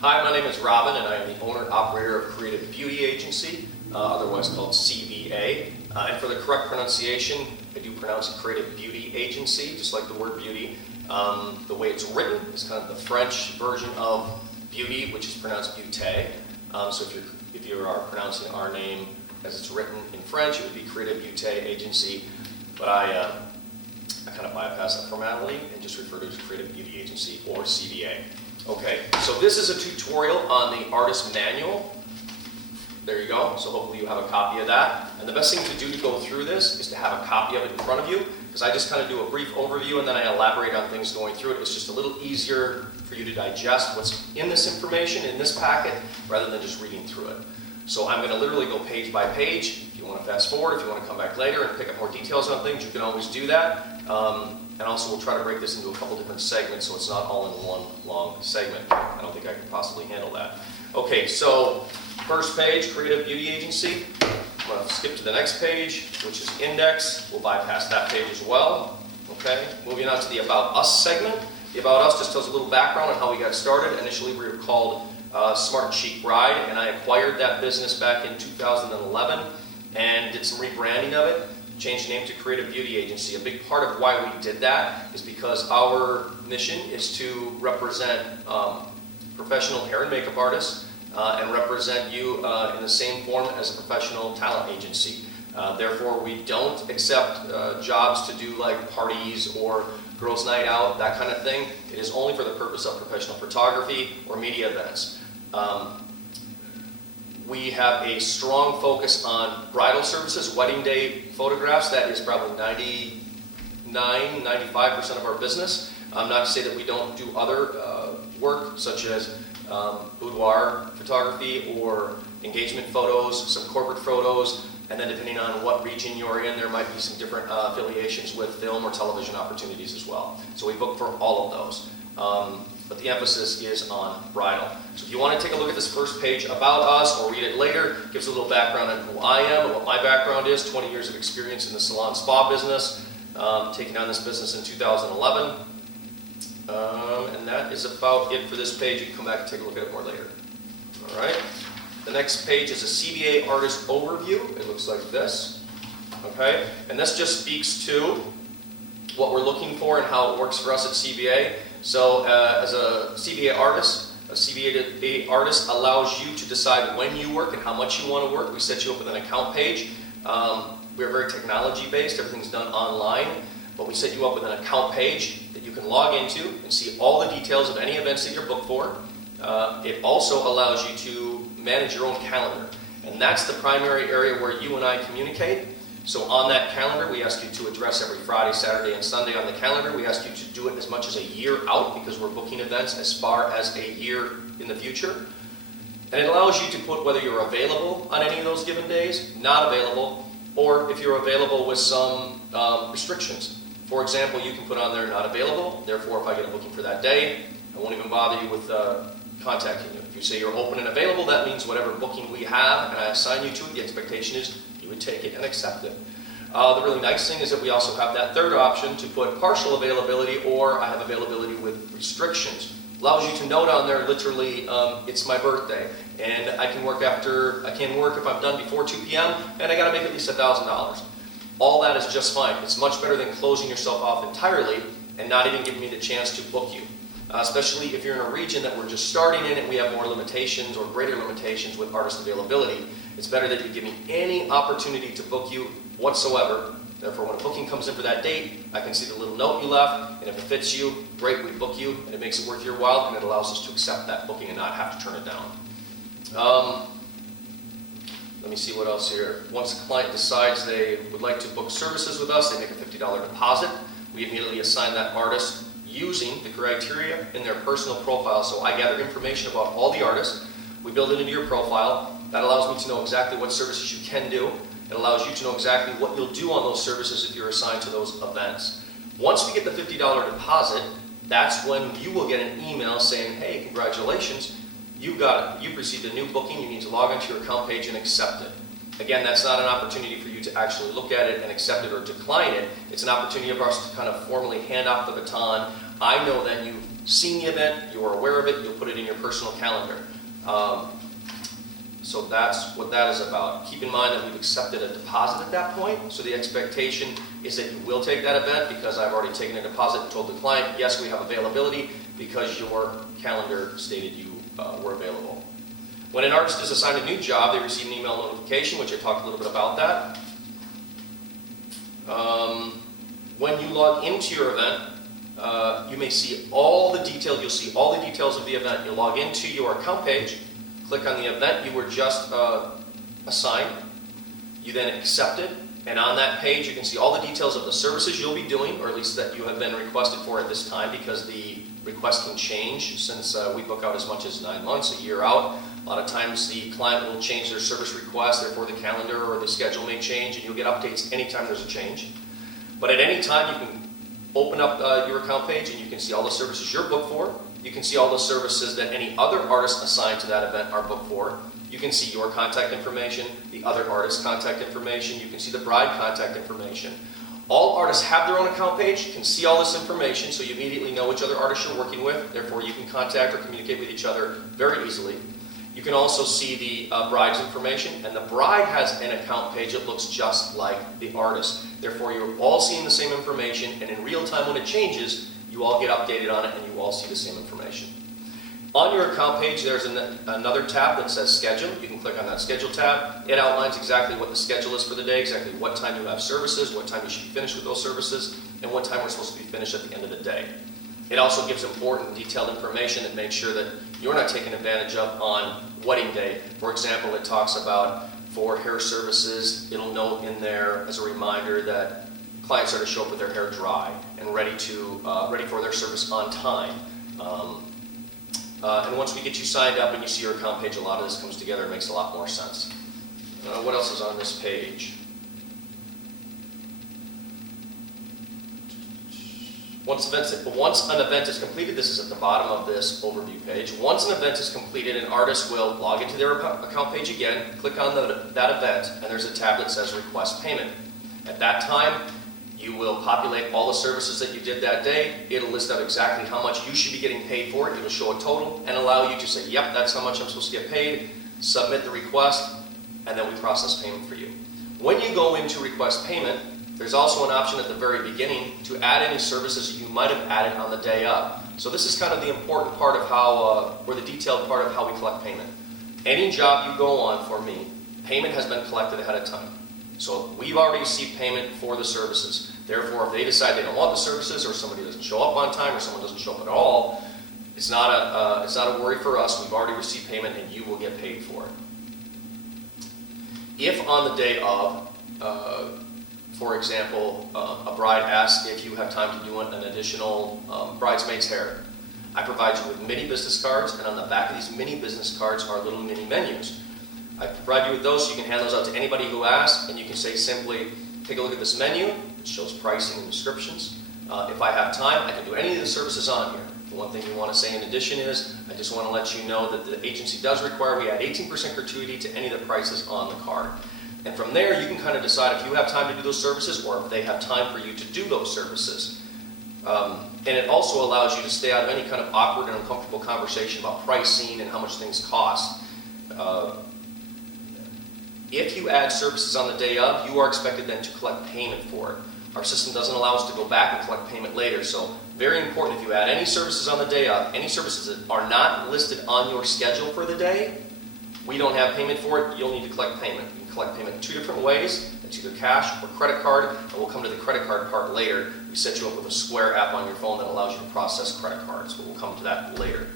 Hi, my name is Robbin, and I am the owner-operator of Creative Beauty Agency, otherwise called CBA. And for the correct pronunciation, I do pronounce it Creative Beauty Agency, just like the word beauty. The way it's written is kind of the French version of beauty, which is pronounced beauté. So if you are pronouncing our name as it's written in French, it would be Creative Beauty Agency. But I kind of bypass that formality and just refer to it as Creative Beauty Agency or CBA. Okay, so this is a tutorial on the artist manual. There you go, so hopefully you have a copy of that. And the best thing to do to go through this is to have a copy of it in front of you, because I just kind of do a brief overview and then I elaborate on things going through it. It's just a little easier for you to digest what's in this information, in this packet, rather than just reading through it. So I'm going to literally go page by page. If you want to fast forward, if you want to come back later and pick up more details on things, you can always do that. And also we'll try to break this into a couple different segments so it's not all in one long segment. I don't think I could possibly handle that. Okay, so first page, Creative Beauty Agency. I'm going to skip to the next page, which is Index. We'll bypass that page as well. Okay, moving on to the About Us segment. The About Us just tells a little background on how we got started. Initially we were called Smart Chic Bride, and I acquired that business back in 2011 and did some rebranding of it. Changed the name to Creative Beauty Agency. A big part of why we did that is because our mission is to represent professional hair and makeup artists and represent you in the same form as a professional talent agency. Therefore, we don't accept jobs to do like parties or girls' night out, that kind of thing. It is only for the purpose of professional photography or media events. We have a strong focus on bridal services, wedding day photographs. That is probably 95% of our business. Not to say that we don't do other work, such as boudoir photography or engagement photos, some corporate photos, and then depending on what region you're in, there might be some different affiliations with film or television opportunities as well. So we book for all of those. But the emphasis is on bridal. So if you want to take a look at this first page about us or read it later, it gives a little background on who I am and what my background is. 20 years of experience in the salon spa business, taking on this business in 2011. And that is about it for this page. You can come back and take a look at it more later. All right. The next page is a CBA artist overview. It looks like this. Okay. And this just speaks to what we're looking for and how it works for us at CBA. So as a CBA artist allows you to decide when you work and how much you want to work. We set you up with an account page. We're very technology based, everything's done online, but we set you up with an account page that you can log into and see all the details of any events that you're booked for. It also allows you to manage your own calendar, and that's the primary area where you and I communicate. So on that calendar, we ask you to address every Friday, Saturday, and Sunday on the calendar. We ask you to do it as much as a year out because we're booking events as far as a year in the future. And it allows you to put whether you're available on any of those given days, not available, or if you're available with some restrictions. For example, you can put on there not available, therefore if I get a booking for that day, I won't even bother you with contacting you. If you say you're open and available, that means whatever booking we have and I assign you to it, the expectation is you would take it and accept it. The really nice thing is that we also have that third option to put partial availability or I have availability with restrictions. Allows you to note on there literally it's my birthday and I can work if I'm done before 2 p.m. and I got to make at least $1,000. All that is just fine. It's much better than closing yourself off entirely and not even giving me the chance to book you. Especially if you're in a region that we're just starting in and we have more limitations or greater limitations with artist availability. It's better that you give me any opportunity to book you whatsoever. Therefore, when a booking comes in for that date, I can see the little note you left, and if it fits you, great, we book you, and it makes it worth your while, and it allows us to accept that booking and not have to turn it down. Let me see what else here. Once a client decides they would like to book services with us, they make a $50 deposit. We immediately assign that artist using the criteria in their personal profile. So I gather information about all the artists. We build it into your profile. That allows me to know exactly what services you can do. It allows you to know exactly what you'll do on those services if you're assigned to those events. Once we get the $50 deposit, that's when you will get an email saying, hey, congratulations, you've got it. You've received a new booking. You need to log into your account page and accept it. Again, that's not an opportunity for you to actually look at it and accept it or decline it. It's an opportunity of ours to kind of formally hand off the baton. I know then you've seen the event, you are aware of it, you'll put it in your personal calendar. So that's what that is about. Keep in mind that we've accepted a deposit at that point, so the expectation is that you will take that event because I've already taken a deposit and told the client, yes, we have availability because your calendar stated you were available. When an artist is assigned a new job, they receive an email notification, which I talked a little bit about that. When you log into your event, you may see all the details. You'll see all the details of the event. You'll log into your account page, click on the event you were just assigned. You then accept it, and on that page you can see all the details of the services you'll be doing, or at least that you have been requested for at this time, because the request can change since we book out as much as 9 months, a year out. A lot of times the client will change their service request, therefore the calendar or the schedule may change, and you'll get updates anytime there's a change. But at any time you can open up your account page and you can see all the services you're booked for. You can see all the services that any other artist assigned to that event are booked for. You can see your contact information, the other artist's contact information. You can see the bride contact information. All artists have their own account page, can see all this information, so you immediately know which other artists you're working with. Therefore, you can contact or communicate with each other very easily. You can also see the bride's information, and the bride has an account page that looks just like the artist. Therefore, you're all seeing the same information, and in real time when it changes, you all get updated on it and you all see the same information. On your account page, there's another tab that says Schedule. You can click on that Schedule tab. It outlines exactly what the schedule is for the day, exactly what time you have services, what time you should be finished with those services, and what time we're supposed to be finished at the end of the day. It also gives important detailed information that makes sure that you're not taken advantage of on wedding day. For example, it talks about for hair services, it'll note in there as a reminder that clients are to show up with their hair dry and ready for their service on time. And once we get you signed up and you see your account page, a lot of this comes together and makes a lot more sense. What else is on this page? Once an event is completed, this is at the bottom of this overview page. Once an event is completed, an artist will log into their account page again, click on that event, and there's a tab that says Request Payment. At that time, you will populate all the services that you did that day. It'll list out exactly how much you should be getting paid for it. It'll show a total and allow you to say, yep, that's how much I'm supposed to get paid, submit the request, and then we process payment for you. When you go into Request Payment, there's also an option at the very beginning to add any services you might have added on the day of. So this is kind of the important part of how, or the detailed part of how we collect payment. Any job you go on for me, payment has been collected ahead of time. So we've already received payment for the services. Therefore, if they decide they don't want the services, or somebody doesn't show up on time, or someone doesn't show up at all, it's not a worry for us. We've already received payment, and you will get paid for it. If on the day of, for example, a bride asks if you have time to do an additional bridesmaid's hair, I provide you with mini business cards, and on the back of these mini business cards are little mini menus. I provide you with those so you can hand those out to anybody who asks, and you can say simply, take a look at this menu. It shows pricing and descriptions. If I have time, I can do any of the services on here. The one thing we want to say in addition is, I just want to let you know that the agency does require we add 18% gratuity to any of the prices on the card. And from there, you can kind of decide if you have time to do those services or if they have time for you to do those services. And it also allows you to stay out of any kind of awkward and uncomfortable conversation about pricing and how much things cost. If you add services on the day of, you are expected then to collect payment for it. Our system doesn't allow us to go back and collect payment later, so very important, if you add any services on the day of, any services that are not listed on your schedule for the day, we don't have payment for it, you'll need to collect payment. You can collect payment in 2 different ways. It's either cash or credit card, and we'll come to the credit card part later. We set you up with a Square app on your phone that allows you to process credit cards, but we'll come to that later.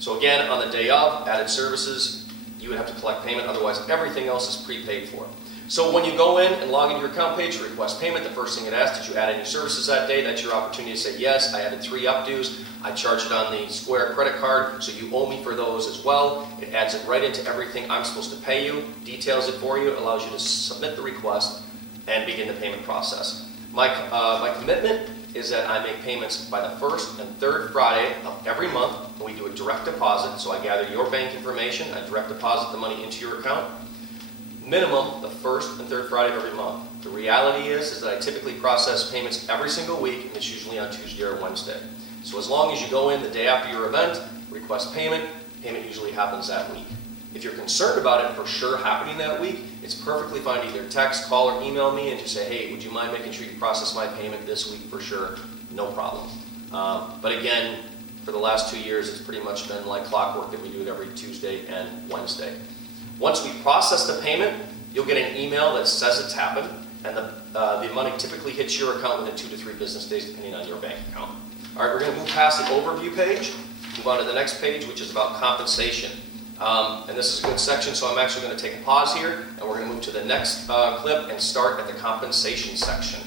So again, on the day of, added services, you would have to collect payment, otherwise everything else is prepaid for. So when you go in and log into your account page to request payment, the first thing it asks, did you add any services that day? That's your opportunity to say, yes, I added 3 updos. I charged it on the Square credit card, so you owe me for those as well. It adds it right into everything I'm supposed to pay you, details it for you, allows you to submit the request and begin the payment process. My commitment is that I make payments by the 1st and 3rd Friday of every month, and we do a direct deposit. So I gather your bank information, I direct deposit the money into your account. Minimum the 1st and 3rd Friday of every month. The reality is that I typically process payments every single week, and it's usually on Tuesday or Wednesday. So as long as you go in the day after your event, request payment, payment usually happens that week. If you're concerned about it for sure happening that week, it's perfectly fine to either text, call, or email me and just say, hey, would you mind making sure you process my payment this week for sure? No problem. But again, for the last 2 years, it's pretty much been like clockwork that we do it every Tuesday and Wednesday. Once we process the payment, you'll get an email that says it's happened, and the money typically hits your account within 2 to 3 business days, depending on your bank account. All right, we're going to move past the overview page, move on to the next page, which is about compensation. And this is a good section, so I'm actually going to take a pause here, and we're going to move to the next clip and start at the compensation section.